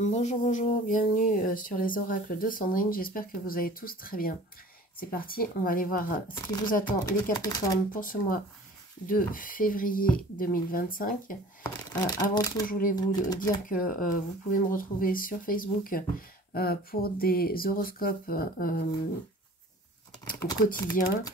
Bonjour, bonjour, bienvenue sur les oracles de Sandrine, j'espère que vous allez tous très bien. C'est parti, on va aller voir ce qui vous attend les Capricornes pour ce mois de février 2025. Avant tout, je voulais vous dire que vous pouvez me retrouver sur Facebook pour des horoscopes au quotidien,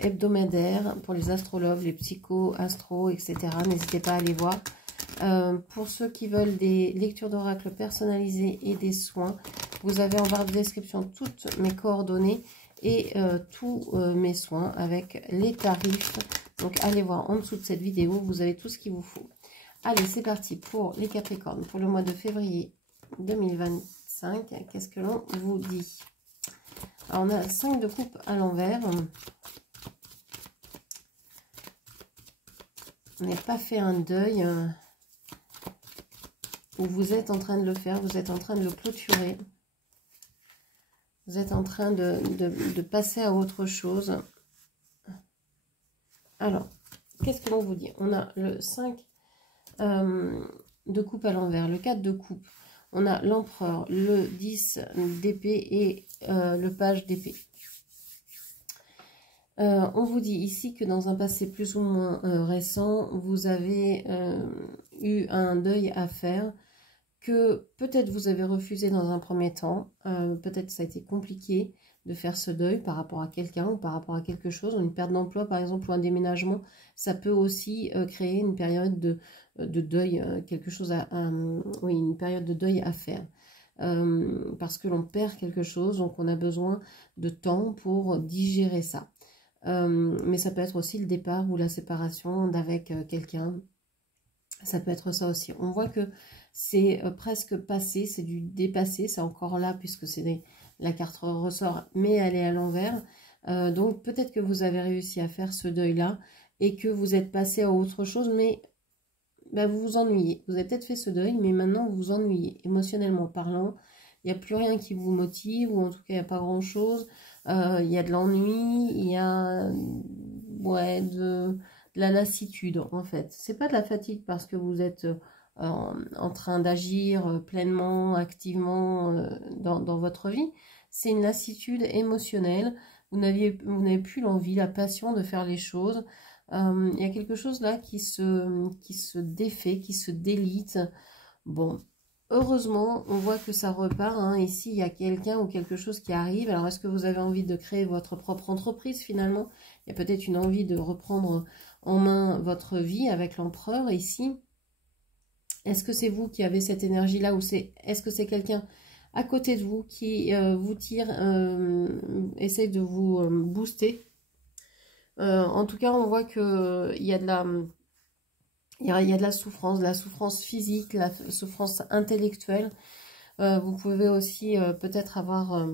hebdomadaires, pour les astrologues, les psychos, astros, etc. N'hésitez pas à aller voir. Pour ceux qui veulent des lectures d'oracle personnalisées et des soins, vous avez en barre de description toutes mes coordonnées et tous mes soins avec les tarifs. Donc allez voir en dessous de cette vidéo, vous avez tout ce qu'il vous faut. Allez, c'est parti pour les Capricornes pour le mois de février 2025. Qu'est-ce que l'on vous dit? Alors, on a 5 de coupe à l'envers. On n'a pas fait un deuil. Où vous êtes en train de le faire, vous êtes en train de le clôturer. Vous êtes en train de passer à autre chose. Alors, qu'est-ce que l'on vous dit? On a le 5 de coupe à l'envers, le 4 de coupe. On a l'empereur, le 10 d'épée et le page d'épée. On vous dit ici que dans un passé plus ou moins récent, vous avez eu un deuil à faire, que peut-être vous avez refusé dans un premier temps, peut-être ça a été compliqué de faire ce deuil par rapport à quelqu'un ou par rapport à quelque chose, une perte d'emploi par exemple ou un déménagement, ça peut aussi créer une période de deuil, quelque chose oui, une période de deuil à faire. Parce que l'on perd quelque chose, donc on a besoin de temps pour digérer ça. Mais ça peut être aussi le départ ou la séparation d'avec quelqu'un. Ça peut être ça aussi. On voit que c'est presque passé, c'est du dépassé, c'est encore là puisque c'est la carte ressort, mais elle est à l'envers. Donc peut-être que vous avez réussi à faire ce deuil-là et que vous êtes passé à autre chose, mais bah, vous vous ennuyez. Vous avez peut-être fait ce deuil, mais maintenant vous vous ennuyez. Émotionnellement parlant, il n'y a plus rien qui vous motive, ou en tout cas il n'y a pas grand-chose. Il y a de l'ennui, il y a ouais, de la lassitude en fait. C'est pas de la fatigue parce que vous êtes en train d'agir pleinement, activement dans votre vie. C'est une lassitude émotionnelle. Vous n'avez plus l'envie, la passion de faire les choses. Il y a quelque chose là qui se défait, qui se délite. Bon, heureusement, on voit que ça repart. Hein. Ici, il y a quelqu'un ou quelque chose qui arrive. Alors, est-ce que vous avez envie de créer votre propre entreprise finalement? Il y a peut-être une envie de reprendre en main votre vie avec l'empereur ici. Est-ce que c'est vous qui avez cette énergie-là ou est-ce que c'est quelqu'un à côté de vous qui vous tire, essaye de vous booster? En tout cas, on voit qu'il y a de la... Il y a de la souffrance physique, la souffrance intellectuelle. Vous pouvez aussi peut-être avoir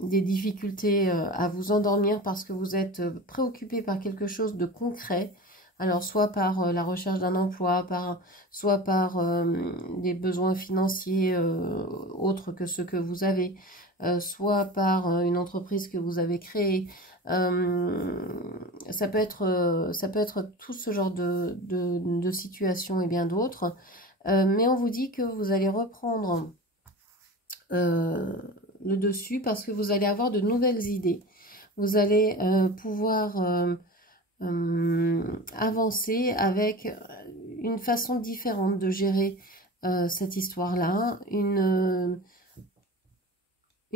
des difficultés à vous endormir parce que vous êtes préoccupé par quelque chose de concret. Alors soit par la recherche d'un emploi, soit par des besoins financiers autres que ceux que vous avez, soit par une entreprise que vous avez créée. Ça peut être tout ce genre de situation et bien d'autres. Mais on vous dit que vous allez reprendre le dessus parce que vous allez avoir de nouvelles idées. Vous allez pouvoir avancer avec une façon différente de gérer cette histoire-là, une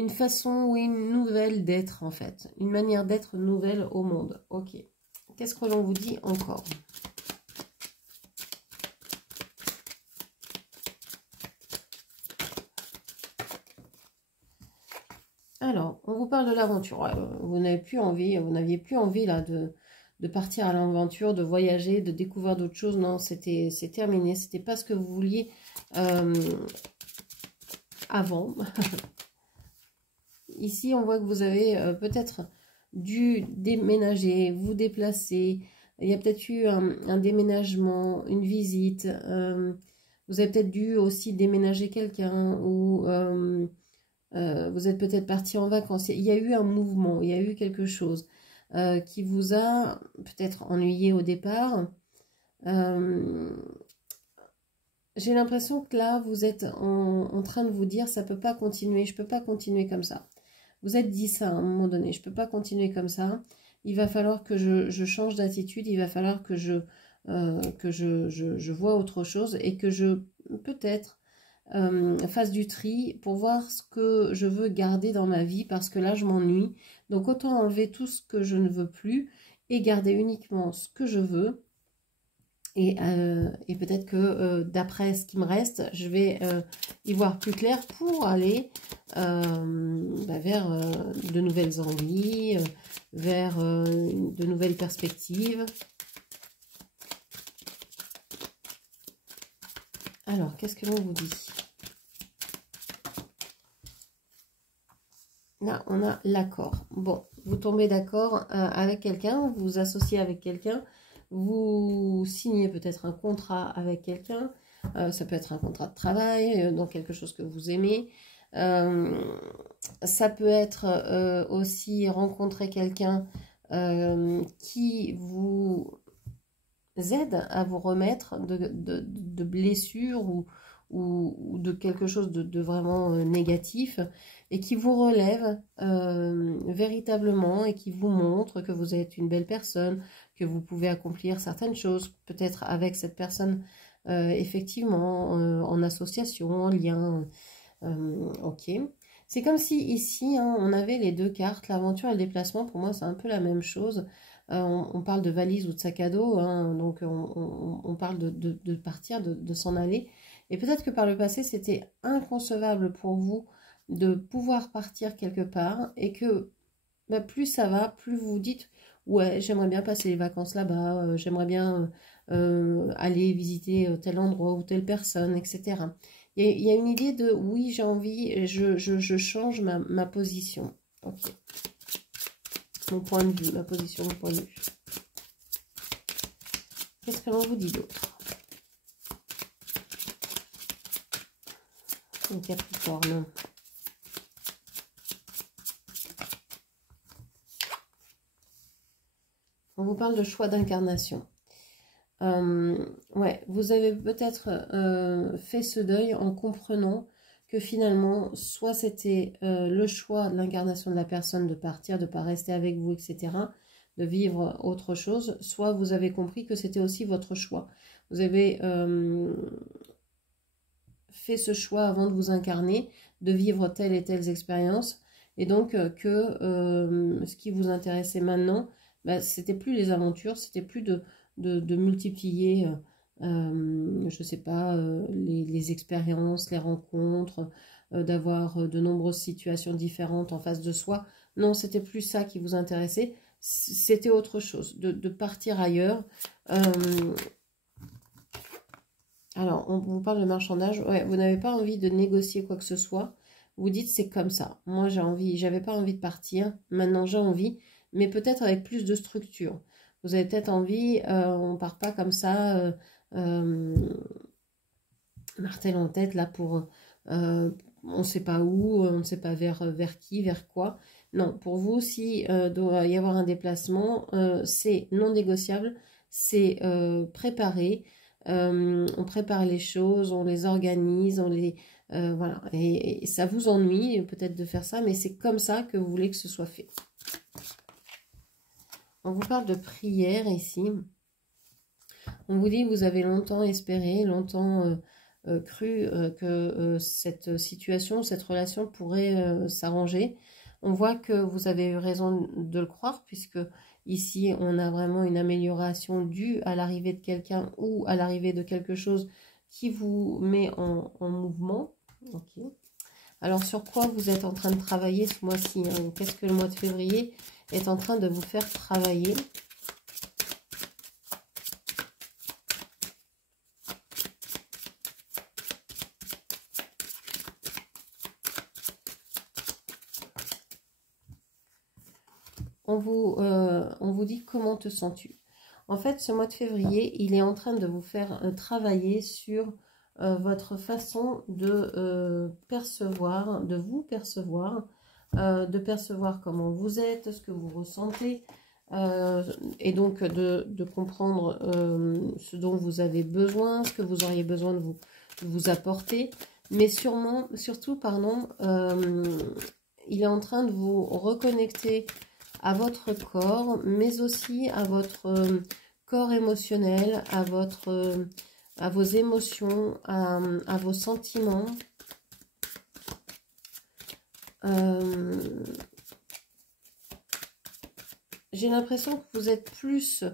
façon ou une nouvelle d'être en fait, une manière d'être nouvelle au monde. Ok, qu'est-ce que l'on vous dit encore? Alors, on vous parle de l'aventure. Vous n'aviez plus envie là de partir à l'aventure, de voyager, de découvrir d'autres choses. Non, c'est terminé. C'était pas ce que vous vouliez avant. Ici, on voit que vous avez peut-être dû déménager, vous déplacer. Il y a peut-être eu un déménagement, une visite. Vous avez peut-être dû aussi déménager quelqu'un ou vous êtes peut-être parti en vacances. Il y a eu un mouvement, il y a eu quelque chose qui vous a peut-être ennuyé au départ. j'ai l'impression que là, vous êtes en train de vous dire, ça peut pas continuer, je peux pas continuer comme ça. Vous êtes dit ça à un moment donné, je peux pas continuer comme ça. Il va falloir que je change d'attitude, il va falloir que je vois autre chose et que je, peut-être, fasse du tri pour voir ce que je veux garder dans ma vie parce que là, je m'ennuie. Donc, autant enlever tout ce que je ne veux plus et garder uniquement ce que je veux. Et peut-être que d'après ce qui me reste, je vais y voir plus clair pour aller vers de nouvelles envies, vers de nouvelles perspectives. Alors, qu'est-ce que l'on vous dit? Là, on a l'accord. Bon, vous tombez d'accord avec quelqu'un, vous vous associez avec quelqu'un, vous signez peut-être un contrat avec quelqu'un, ça peut être un contrat de travail, dans quelque chose que vous aimez. Ça peut être aussi rencontrer quelqu'un qui vous aide à vous remettre de blessures ou de quelque chose de vraiment négatif et qui vous relève véritablement et qui vous montre que vous êtes une belle personne, que vous pouvez accomplir certaines choses, peut-être avec cette personne effectivement en association, en lien. Ok. C'est comme si ici, hein, on avait les deux cartes, l'aventure et le déplacement. Pour moi, c'est un peu la même chose. On parle de valise ou de sac à dos, hein, donc on parle de partir, de s'en aller. Et peut-être que par le passé, c'était inconcevable pour vous de pouvoir partir quelque part et que bah, plus ça va, plus vous vous dites, ouais, j'aimerais bien passer les vacances là-bas, j'aimerais bien aller visiter tel endroit ou telle personne, etc. Il y a une idée de, oui, j'ai envie, je change ma position. Ok. Mon point de vue, ma position, mon point de vue. Qu'est-ce que l'on vous dit d'autre? Le Capricorne. On vous parle de choix d'incarnation. Ouais, vous avez peut-être fait ce deuil en comprenant que finalement, soit c'était le choix de l'incarnation de la personne de partir, de ne pas rester avec vous, etc., de vivre autre chose, soit vous avez compris que c'était aussi votre choix. Vous avez fait ce choix avant de vous incarner, de vivre telle et telle expérience, et donc que ce qui vous intéressait maintenant, bah, c'était plus les aventures, c'était plus de multiplier, je ne sais pas, les expériences, les rencontres, d'avoir de nombreuses situations différentes en face de soi. Non, c'était plus ça qui vous intéressait, c'était autre chose, de partir ailleurs. Alors, on vous parle de marchandage. Ouais, vous n'avez pas envie de négocier quoi que ce soit. Vous dites c'est comme ça. Moi, j'ai envie, j'avais pas envie de partir. Maintenant, j'ai envie, mais peut-être avec plus de structure. Vous avez peut-être envie, on part pas comme ça, martel en tête là pour, on ne sait pas où, on ne sait pas vers qui, vers quoi. Non, pour vous, si doit y avoir un déplacement, c'est non négociable, c'est préparé. On prépare les choses, on les organise, on les voilà. Et ça vous ennuie peut-être de faire ça, mais c'est comme ça que vous voulez que ce soit fait. On vous parle de prière ici. On vous dit que vous avez longtemps espéré, longtemps cru que cette situation, cette relation pourrait s'arranger. On voit que vous avez eu raison de le croire, puisque ici, on a vraiment une amélioration due à l'arrivée de quelqu'un ou à l'arrivée de quelque chose qui vous met en mouvement. Okay. Alors, sur quoi vous êtes en train de travailler ce mois-ci, hein? Qu'est-ce que le mois de février est en train de vous faire travailler? On vous dit comment te sens-tu. En fait, ce mois de février, il est en train de vous faire travailler sur votre façon de percevoir, de vous percevoir, de percevoir comment vous êtes, ce que vous ressentez, et donc de comprendre ce dont vous avez besoin, ce que vous auriez besoin vous apporter, mais surtout, pardon, il est en train de vous reconnecter à votre corps, mais aussi à votre corps émotionnel, à vos émotions, à vos sentiments. J'ai l'impression que vous êtes plus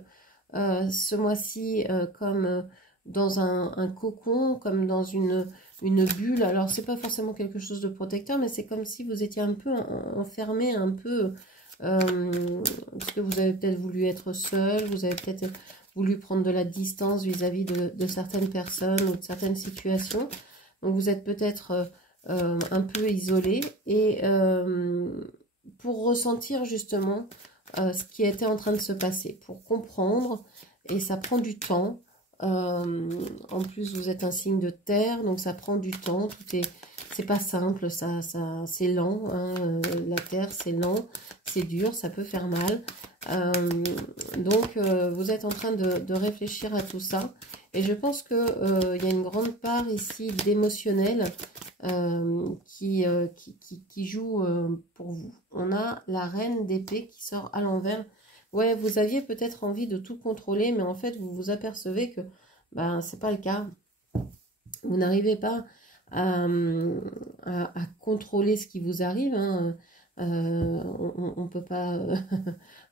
ce mois-ci comme dans un cocon, comme dans une bulle. Alors, c'est pas forcément quelque chose de protecteur, mais c'est comme si vous étiez un peu enfermé, un peu, parce que vous avez peut-être voulu être seul, vous avez peut-être voulu prendre de la distance vis-à-vis de certaines personnes ou de certaines situations. Donc, vous êtes peut-être un peu isolé et pour ressentir justement ce qui était en train de se passer, pour comprendre, et ça prend du temps. En plus, vous êtes un signe de terre, donc ça prend du temps. C'est pas simple, c'est lent. Hein, la terre, c'est lent, c'est dur, ça peut faire mal. Donc, vous êtes en train de réfléchir à tout ça. Et je pense que il y a une grande part ici d'émotionnel qui joue pour vous. On a la reine d'épée qui sort à l'envers. Ouais, vous aviez peut-être envie de tout contrôler, mais en fait, vous vous apercevez que ben, c'est pas le cas. Vous n'arrivez pas à contrôler ce qui vous arrive. Hein. On ne peut pas,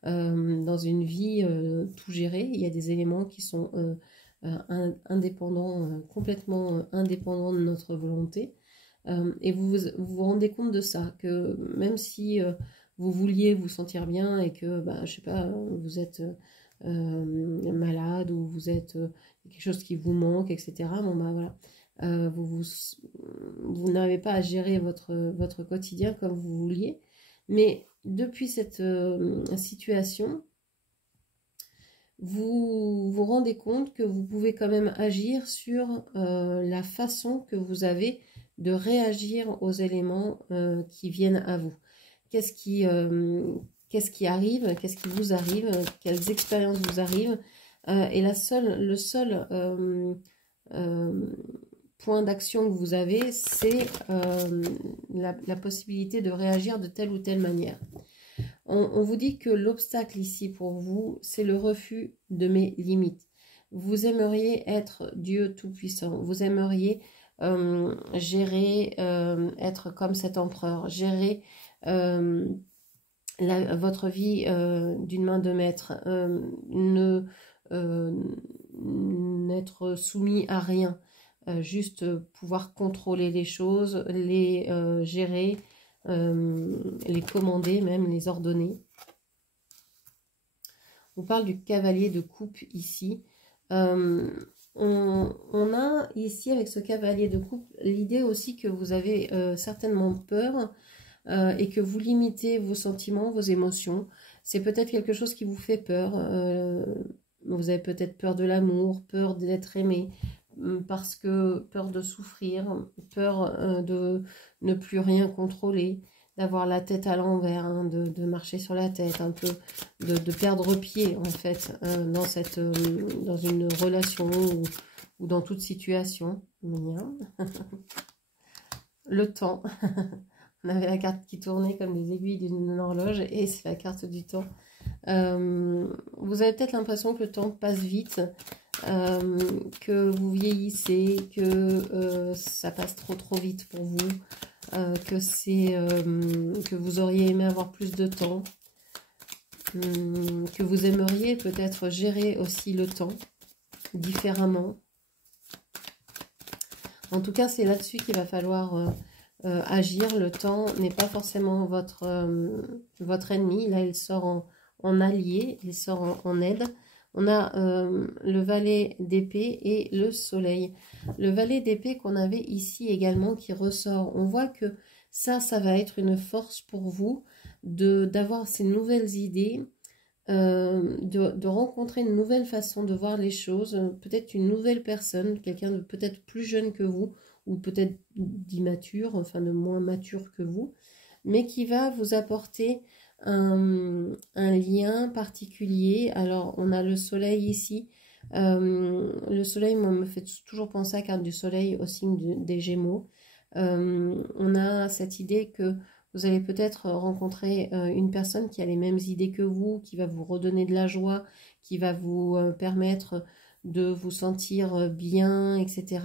dans une vie, tout gérer. Il y a des éléments qui sont indépendants, complètement indépendants de notre volonté. Et vous rendez compte de ça, que même si vous vouliez vous sentir bien et que, bah, je sais pas, vous êtes malade ou vous êtes quelque chose qui vous manque, etc. Bon, bah voilà, vous n'avez pas à gérer votre quotidien comme vous vouliez. Mais depuis cette situation, vous vous rendez compte que vous pouvez quand même agir sur la façon que vous avez de réagir aux éléments qui viennent à vous. Qu'est-ce qui arrive, qu'est-ce qui vous arrive, quelles expériences vous arrivent. Et le seul point d'action que vous avez, c'est la possibilité de réagir de telle ou telle manière. On vous dit que l'obstacle ici pour vous, c'est le refus de mes limites. Vous aimeriez être Dieu Tout-Puissant. Vous aimeriez gérer, être comme cet empereur, gérer votre vie d'une main de maître, n'être soumis à rien, juste pouvoir contrôler les choses, les gérer, les commander, même les ordonner. On parle du cavalier de coupe ici. On a ici avec ce cavalier de coupe l'idée aussi que vous avez certainement peur et que vous limitez vos sentiments, vos émotions. C'est peut-être quelque chose qui vous fait peur. Vous avez peut-être peur de l'amour, peur d'être aimé, parce que peur de souffrir, peur de ne plus rien contrôler, d'avoir la tête à l'envers, hein, de marcher sur la tête, un peu de perdre pied en fait dans une relation ou dans toute situation. Le temps. On avait la carte qui tournait comme des aiguilles d'une horloge et c'est la carte du temps. Vous avez peut-être l'impression que le temps passe vite, que vous vieillissez, que ça passe trop vite pour vous, que vous auriez aimé avoir plus de temps, que vous aimeriez peut-être gérer aussi le temps différemment. En tout cas, c'est là-dessus qu'il va falloir agir. Le temps n'est pas forcément votre ennemi. Là, il sort en allié, il sort en aide. On a le valet d'épée et le soleil. Le valet d'épée qu'on avait ici également qui ressort. On voit que ça va être une force pour vous d'avoir ces nouvelles idées, de rencontrer une nouvelle façon de voir les choses, peut-être une nouvelle personne, quelqu'un de peut-être plus jeune que vous, ou peut-être d'immature, enfin de moins mature que vous, mais qui va vous apporter un lien particulier. Alors on a le soleil ici, Le soleil me fait toujours penser à la carte du soleil au signe des Gémeaux. On a cette idée que vous allez peut-être rencontrer une personne qui a les mêmes idées que vous, qui va vous redonner de la joie, qui va vous permettre de vous sentir bien, etc.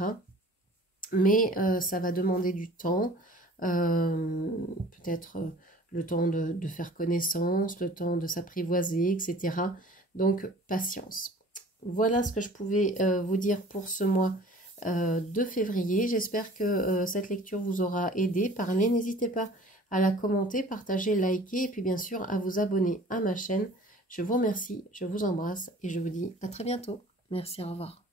Mais ça va demander du temps, peut-être le temps de faire connaissance, le temps de s'apprivoiser, etc. Donc, patience. Voilà ce que je pouvais vous dire pour ce mois de février. J'espère que cette lecture vous aura aidé. Parlez, n'hésitez pas à la commenter, partager, liker et puis bien sûr à vous abonner à ma chaîne. Je vous remercie, je vous embrasse et je vous dis à très bientôt. Merci, au revoir.